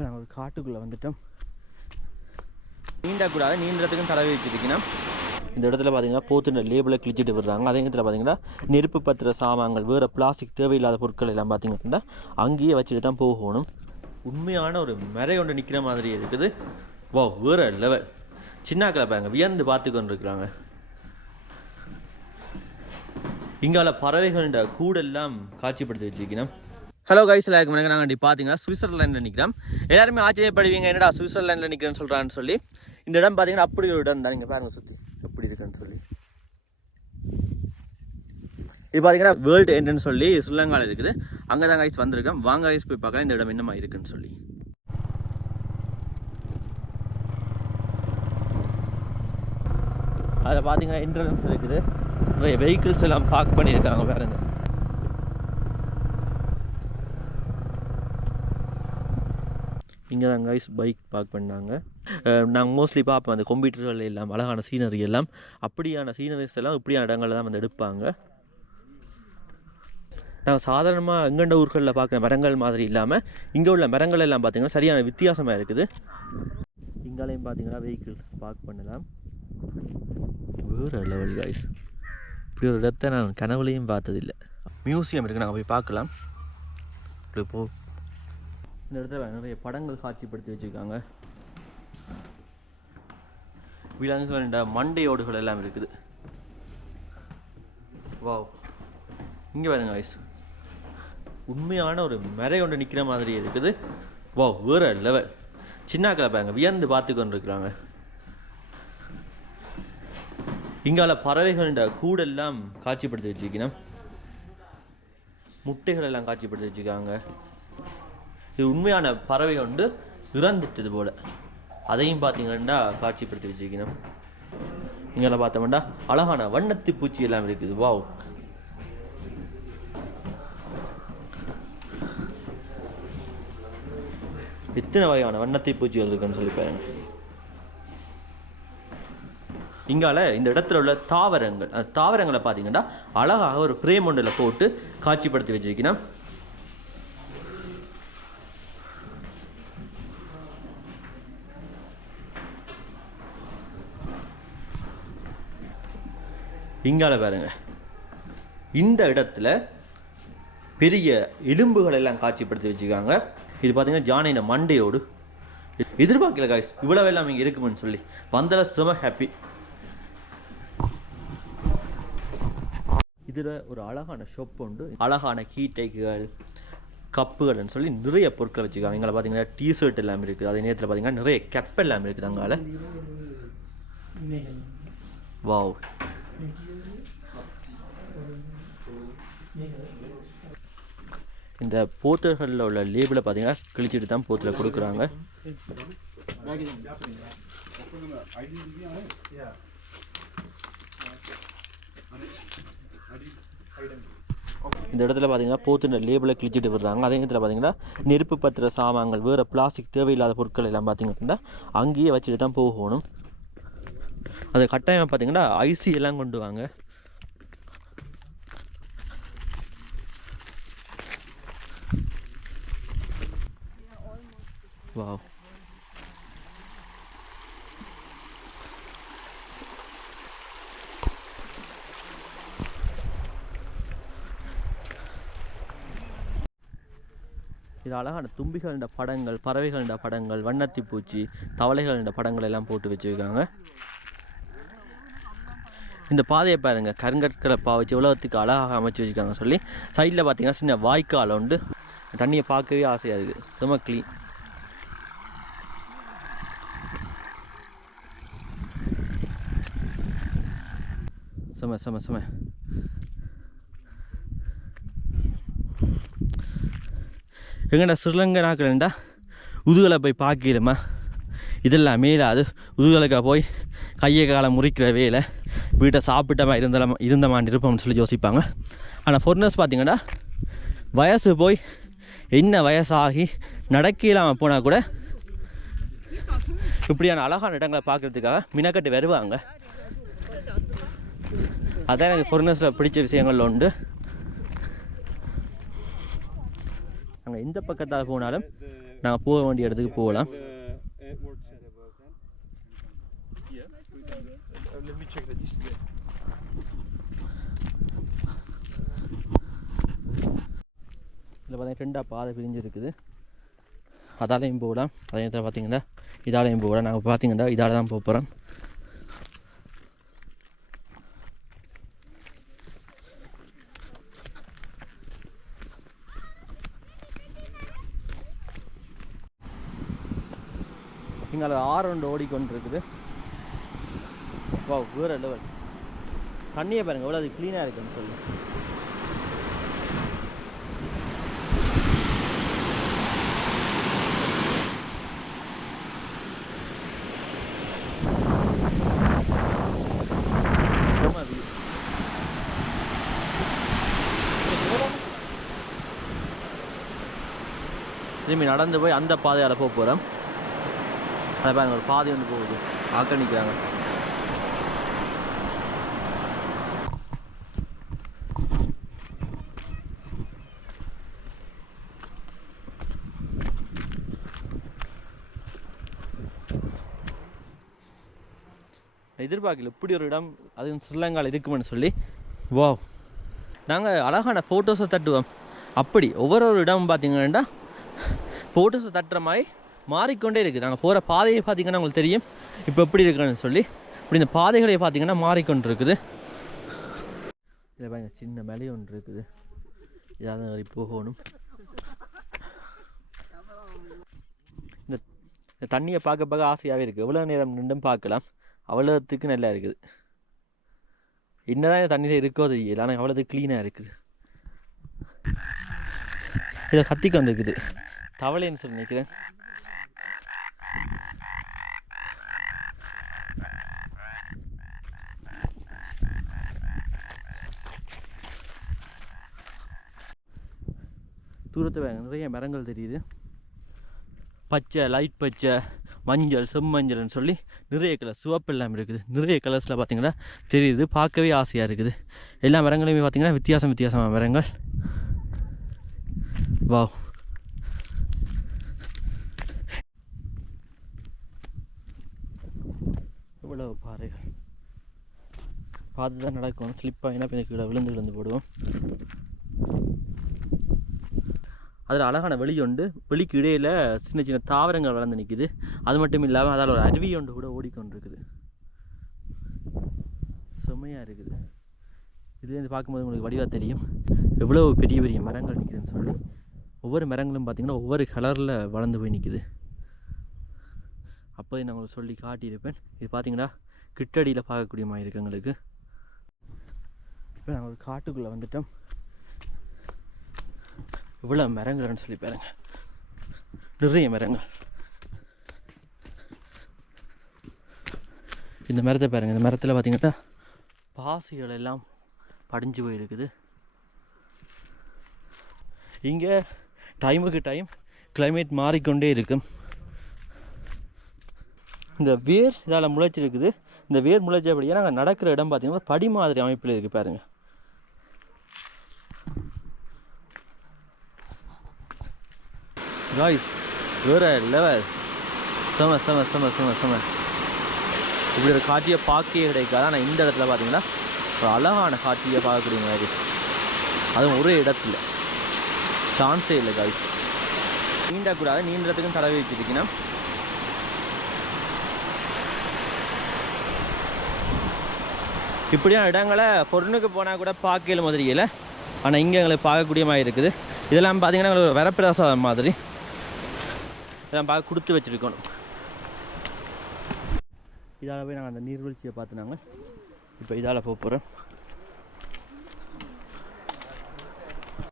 இப்போ நாங்கள் ஒரு காட்டுக்குள்ளே வந்துட்டோம். நீண்டக்கூடாது நீண்டதுக்கும் தடவை வச்சுருக்கீங்கன்னா இந்த இடத்துல பார்த்தீங்கன்னா போத்துன லேபிளை கிழிச்சிட்டு விடுறாங்க. அதே நேரத்தில் பார்த்தீங்கன்னா நெருப்பு பத்திர சாமான்கள் வேறு பிளாஸ்டிக் தேவையில்லாத பொருட்கள் எல்லாம் பார்த்தீங்கன்னா அங்கேயே வச்சுட்டு தான் போகணும். உண்மையான ஒரு மறை ஒன்று நிற்கிற மாதிரி இருக்குது. வா வேற லெவல் சின்னாக்களை பாருங்க வியந்து பார்த்து இருக்கிறாங்க இங்கால பறவைகளோட கூடெல்லாம் காட்சிப்படுத்தி வச்சிருக்கணும். ஹலோ கைஸ் எல்லாருக்கும் வணக்கம். நாங்கள் பார்த்தீங்கன்னா சுவிட்சர்லாண்டில் நிற்கிறோம் எல்லாருமே ஆச்சரியப்படுவீங்க என்னடா சுவிட்சர்லாண்டில் நிற்கிறேன்னு சொல்கிறான்னு சொல்லி. இந்த இடம் பார்த்தீங்கன்னா அப்படி ஒரு இடம் தான். நீங்கள் பாருங்கள் சுற்றி எப்படி இருக்குன்னு சொல்லி. இது பார்த்தீங்கன்னா வேர்ல்டு எண்டுன்னு சொல்லி சுல்லங்கால இருக்குது. அங்கே தான் கைஸ் வந்திருக்கேன் வாங்க கைஸ் போய் பார்க்கலாம் இந்த இடம் என்னமா இருக்குன்னு சொல்லி. அதில் பார்த்தீங்கன்னா என்ட்ரன்ஸ் இருக்குது. நிறைய வெஹிக்கிள்ஸ் எல்லாம் பார்க் பண்ணியிருக்காங்க பாருங்கள் இங்கே தான் கைஸ் பைக் பார்க் பண்ணாங்க நாங்கள் மோஸ்ட்லி பார்ப்போம் அந்த கம்ப்யூட்டர்கள் எல்லாம் அழகான சீனரி எல்லாம். அப்படியான சீனரிஸ் எல்லாம் இப்படியான இடங்களில் தான் வந்து எடுப்பாங்க. நாங்கள் சாதாரணமாக எங்கண்ட ஊர்களில் பார்க்குற மரங்கள் மாதிரி இல்லாமல் இங்கே உள்ள மரங்கள் எல்லாம் பார்த்திங்கன்னா சரியான வித்தியாசமாக இருக்குது. இங்காலையும் பார்த்தீங்கன்னா வெஹிக்கிள்ஸ் பார்க் பண்ணலாம். வேறு லெவல் கைஸ் இப்படி ஒரு இடத்த நான் கனவுலையும் பார்த்ததில்லை. மியூசியம் இருக்குது நாங்கள் போய் பார்க்கலாம். இப்படி போ இந்த இடத்துல நிறைய படங்கள் காட்சிப்படுத்தி வச்சுருக்காங்க. விலங்குகள மண்டையோடுகள் எல்லாம் இருக்குது. வாவ். இங்கே பாருங்க வயசு உண்மையான ஒரு மறை ஒன்று நிற்கிற மாதிரி இருக்குது. வா வேற லெவல் சின்னாக்களை பாருங்க வியந்து பார்த்து கொண்டிருக்கிறாங்க. இங்கால பறவைகளோட கூடெல்லாம் காட்சிப்படுத்தி வச்சிருக்கணும். முட்டைகள் எல்லாம் காட்சிப்படுத்தி வச்சுருக்காங்க. இது உண்மையான பறவை ஒன்று இறந்துட்டது போல. அதையும் பார்த்தீங்கன்னா காட்சிப்படுத்தி வச்சிருக்கணும். இங்கெல்லாம் பார்த்தோம்னா அழகான வண்ணத்து பூச்சி எல்லாம் இருக்குது. வாவ். எத்தனை வகையான வண்ணத்தை பூச்சிகள் இருக்குன்னு சொல்லி பாருங்க. இங்கால இந்த இடத்துல உள்ள தாவரங்கள் தாவரங்களை பார்த்தீங்கன்னா அழகாக ஒரு ஃப்ரேம் ஒன்றில் போட்டு காட்சிப்படுத்தி வச்சிருக்கீங்கன்னா இங்கால பாருங்க. இந்த இடத்துல பெரிய எலும்புகள் எல்லாம் காட்சிப்படுத்தி வச்சுருக்காங்க. இது பார்த்தீங்கன்னா ஜானின மண்டையோடு. எதிர்பார்க்கல காய்ஸ் இவ்வளவு எல்லாம் இங்கே இருக்குமென்னு சொல்லி. வந்தல செம ஹாப்பி இதில் ஒரு அழகான ஷாப் உண்டு. அழகான கீட்டைகள் கப்புகள்னு சொல்லி நிறைய பொருட்கள் வச்சுருக்காங்க. இங்கே பார்த்தீங்கன்னா டிஷர்ட் எல்லாம் இருக்குது. அதே நேரத்தில் பார்த்தீங்கன்னா நிறைய கெப் எல்லாம் இருக்குது அங்கால. வாவ் இந்த போத்தர்களில் உள்ள லேபிளை பார்த்தீங்கன்னா கிழிச்சிட்டு தான் போத்தில் கொடுக்குறாங்க. இந்த இடத்துல பார்த்தீங்கன்னா போத்து லேபிளை கிழிச்சிட்டு விடுறாங்க. அதே நேரத்தில் பார்த்தீங்கன்னா நெருப்பு பத்திர சாமான்கள் வேறு பிளாஸ்டிக் தேவையில்லாத பொருட்கள் எல்லாம் பார்த்தீங்கன்னா அங்கேயே வச்சுட்டு தான் போகணும். அது கட்டாயமாக பார்த்தீங்கன்னா ஐசி எல்லாம் கொண்டு வாங்க. வாவ் இது அழகான தும்பிகளின் படங்கள் பறவைகளின் படங்கள் வண்ணத்தி பூச்சி தவளைகளின் படங்கள் எல்லாம் போட்டு வச்சுருக்காங்க. இந்த பாதையை பாருங்க கருங்கற்களை பா வச்சு உலகத்துக்கு அழகாக அமைச்சு வச்சுருக்காங்க சொல்லி சைடில் பார்த்தீங்கன்னா சின்ன வாய்க்கால் உண்டு. தண்ணியை பார்க்கவே ஆசையாக இருக்குது செம செம செம செம எங்கடா ஸ்ரீலங்கா நாக்கிறேன்டா உதுகலை போய் பார்க்கிறோமா இதெல்லாம் மேலாது. உதுகலுக்கா போய் கையை காலை முறிக்கிற வேலை. வீட்டை சாப்பிட்டமா இருந்தமா இருந்தமான்னு இருப்போம்னு சொல்லி யோசிப்பாங்க. ஆனால் ஃபொரினர்ஸ் பார்த்தீங்கன்னா வயசு போய் என்ன வயசாகி நடக்கலாமல் போனால் கூட இப்படியான அழகான இடங்களை பார்க்குறதுக்காக மினக்கட்டு வருவாங்க. அதான் எனக்கு ஃபொரினர்ஸில் பிடிச்ச விஷயங்கள் உண்டு. நாங்கள் எந்த பக்கத்தால் போனாலும் நாங்கள் போக வேண்டிய இடத்துக்கு போகலாம். இதில் பார்த்தீங்கன்னா ரெண்டாக பாதை பிரிஞ்சிருக்குது. அதாலையும் போகலாம். அதே நேரத்தில் பார்த்தீங்கன்னா இதாலையும் போகலாம். நாங்கள் பார்த்தீங்கன்னா இதால தான் போக போகிறோம் இங்கே அது ஒன்று ஓடிக்கொண்டிருக்குது. வா வேறு லெவல் தண்ணியை பாருங்க எவ்வளோ அது க்ளீனாக இருக்குன்னு சொல்லி. திரும்பி நடந்து போய் அந்த பாதையால் போக போகிறோம் அதை பாருங்க ஒரு பாதை வந்து போகுது. ஆக்கள் நிற்கிறாங்க எதிர்பார்க்கல இப்படி ஒரு இடம் அதுவும் ஸ்ரீலங்காவில் இருக்குமென்னு சொல்லி. வாவ் நாங்கள் அழகான ஃபோட்டோஸை தட்டுவோம். அப்படி ஒவ்வொரு ஒரு இடம் பார்த்தீங்கன்னா ஃபோட்டோஸை தட்டுற மாதிரி மாறிக்கொண்டே இருக்குது. நாங்கள் போகிற பாதையை பார்த்தீங்கன்னா உங்களுக்கு தெரியும். இப்போ எப்படி இருக்குன்னு சொல்லி. இப்படி இந்த பாதைகளை பார்த்திங்கன்னா மாறிக்கொண்டு இருக்குது இதில் பாருங்க சின்ன மலை ஒன்று இருக்குது. இதாக வரை போகணும். இந்த இந்த தண்ணியை பார்க்க பார்க்க ஆசையாகவே இருக்குது எவ்வளோ நேரம் நின்றும் பார்க்கலாம். அவ்வளோத்துக்கு நல்லா இருக்குது. என்னதான் இந்த தண்ணியில் இருக்கோ தெரியல. ஆனால் அவ்வளோது க்ளீனாக இருக்குது. இதை கத்திக்கு வந்துருக்குது தவளைன்னு சொல்லி நினைக்கிறேன். தூரத்தில் நிறைய மரங்கள் தெரியுது. பச்சை லைட் பச்சை மஞ்சள் செம்மஞ்சள்னு சொல்லி நிறைய கலர் சிவப்பு எல்லாம் இருக்குது. நிறைய கலர்ஸில் பார்த்தீங்கன்னா தெரியுது. பார்க்கவே ஆசையாக இருக்குது. எல்லா மரங்களையுமே பார்த்தீங்கன்னா வித்தியாசம் வித்தியாசமான மரங்கள். வாவ். எவ்வளோ பாறைகள். பார்த்து தான் நடக்கும் ஸ்லிப் ஆகினா பின்ன கீழே விழுந்து விழுந்து போடுவோம். அதில் அழகான வெளி உண்டு வெளிக்கு இடையில் சின்ன சின்ன தாவரங்கள் வளர்ந்து நிற்குது அது மட்டும் இல்லாமல் அதில் ஒரு அருவி ஒன்று கூட ஓடிக்கொண்டிருக்குது. செம்மையாக இருக்குது. இதுலேருந்து பார்க்கும்போது உங்களுக்கு வடிவாக தெரியும். எவ்வளோ பெரிய பெரிய மரங்கள் நிற்குதுன்னு சொல்லி. ஒவ்வொரு மரங்களும் பார்த்திங்கன்னா ஒவ்வொரு கலரில் வளர்ந்து போய் நிற்குது அப்போதையும் நான் உங்களுக்கு சொல்லி காட்டியிருப்பேன். இது பார்த்தீங்கன்னா கிட்டடியில் பார்க்கக்கூடிய மாதிரி இருக்குது எங்களுக்கு. இப்போ நாங்கள் ஒரு காட்டுக்குள்ளே வந்துட்டோம். இவ்வளோ மரங்கள்னு சொல்லி பாருங்க. நிறைய மரங்கள். இந்த மரத்தை பாருங்கள் இந்த மரத்தில் பார்த்தீங்கன்னா பாசிகள் எல்லாம் படிஞ்சு போயிருக்குது. இங்கே டைமுக்கு டைம் கிளைமேட் மாறிக்கொண்டே இருக்கும். இந்த வேர் இதால் முளைச்சிருக்குது. இந்த வேர் முளைச்சபடியே நாங்கள் நடக்கிற இடம் பார்த்திங்கன்னா படி மாதிரி அமைப்பில் இருக்குது பாருங்கள் காய்ஸ் வேற லெவல் செம செம செம செம செம. இப்படி ஒரு காட்சியை பார்க்கவே கிடைக்காது. ஆனால் இந்த இடத்துல பார்த்தீங்கன்னா ஒரு அழகான காட்சியை பார்க்கக்கூடிய மாதிரி. அதுவும் ஒரே இடத்துல. சான்ஸே இல்லை காய்ஸ் நீண்டக்கூடாது. நீண்டத்துக்கும் தடவை வச்சுருக்கீங்கன்னா இப்படியான இடங்களை பொருணுக்கு போனால் கூட பார்க்கல மாதிரியில் ஆனால் இங்கே எங்களுக்கு பார்க்கக்கூடிய மாதிரி இருக்குது. இதெல்லாம் பார்த்தீங்கன்னா எங்களுக்கு வரப்பிரசாதம் மாதிரி. இதெல்லாம் பார்க்க கொடுத்து வச்சுருக்கணும் இதால் போய் நாங்கள் அந்த நீர்வீழ்ச்சியை பார்த்துனாங்க இப்போ இதால் போக போகிறோம்